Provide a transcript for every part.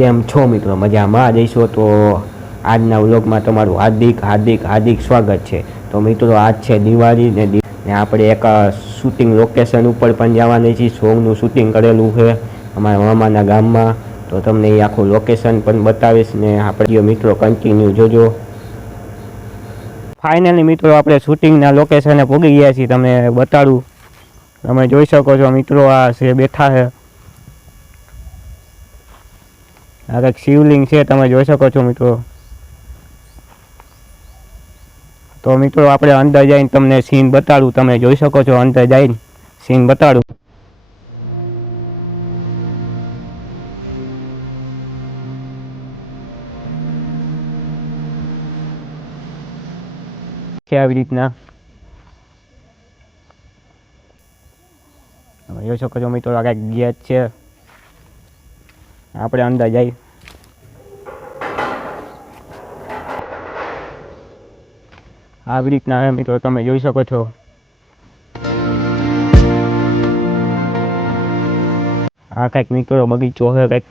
કેમ છો મિત્રો? મજામાં જઈશો તો આજના વ્લોગમાં તમારું હાર્દિક સ્વાગત છે. તો મિત્રો આજ છે દિવાળી ને આપણે એક શૂટિંગ લોકેશન ઉપર પણ જવાની છીએ. સોંગનું શૂટિંગ કરેલું છે અમારા મામાના ગામમાં. તો તમને એ આખું લોકેશન પણ બતાવીશ ને આપણે મિત્રો કન્ટિન્યુ જોજો. ફાઇનલી મિત્રો આપણે શૂટિંગના લોકેશને પહોંચી ગયા છીએ. તમે બતાડું, તમે જોઈ શકો છો મિત્રો, આ છે બેઠા છે. આ કંઈક શિવલિંગ છે, તમે જોઈ શકો છો મિત્રો. તો મિત્રો આપણે અંદર જઈને તમને સીન બતાડું, તમે જોઈ શકો છો. અંદર જઈને સીન બતાડું. છે આવી રીતના તમે જોઈ શકો છો મિત્રો. આ કંઈક ગેટ છે, આપણે અંદર જઈ. આવી રીતના મિત્રો તમે જોઈ શકો છો. આ કંઈક મિત્રો બગીચો છે કંઈક.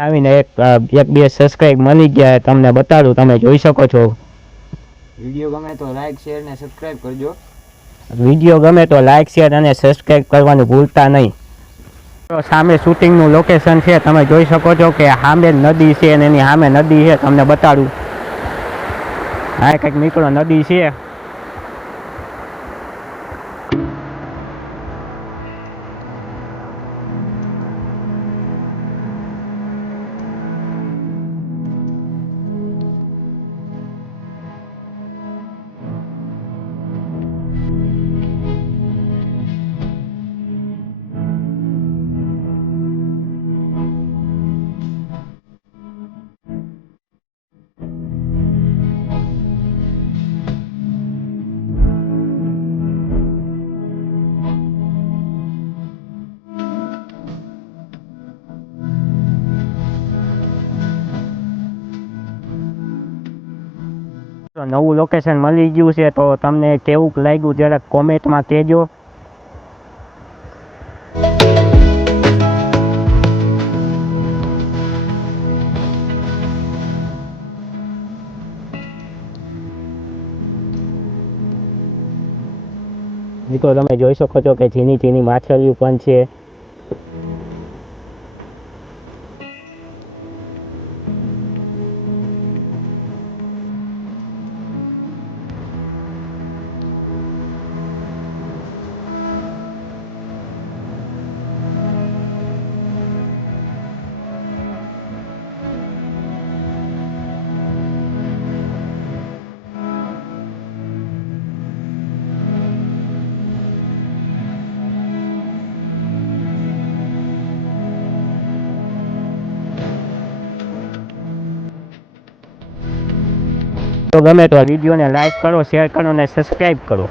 આવીને એક બે સબસ્ક્રાઇબ મળી ગયા તમને બતાડું, તમે જોઈ શકો છો. વિડીયો ગમે તો લાઈક શેર ને સબસ્ક્રાઇબ કરજો. વિડીયો ગમે તો લાઈક શેર અને સબસ્ક્રાઇબ કરવાનું ભૂલતા નહીં. તો સામે શૂટિંગનું લોકેશન છે, તમે જોઈ શકો છો કે સામે નદી છે અને એની સામે નદી છે. તમને બતાડું, હા કંઈક મિત્રો નદી છે. નવું લોકેશન મળી ગયું છે, તો તમને કેવું લાગ્યું જરાક કોમેન્ટમાં કહેજો. મિત્રો તમે જોઈ શકો છો કે ઝીણી ઝીણી માછલીઓ પણ છે. તો ગમે તો વિડીયોને લાઈક કરો, શેર કરો અને સબસ્ક્રાઈબ કરો.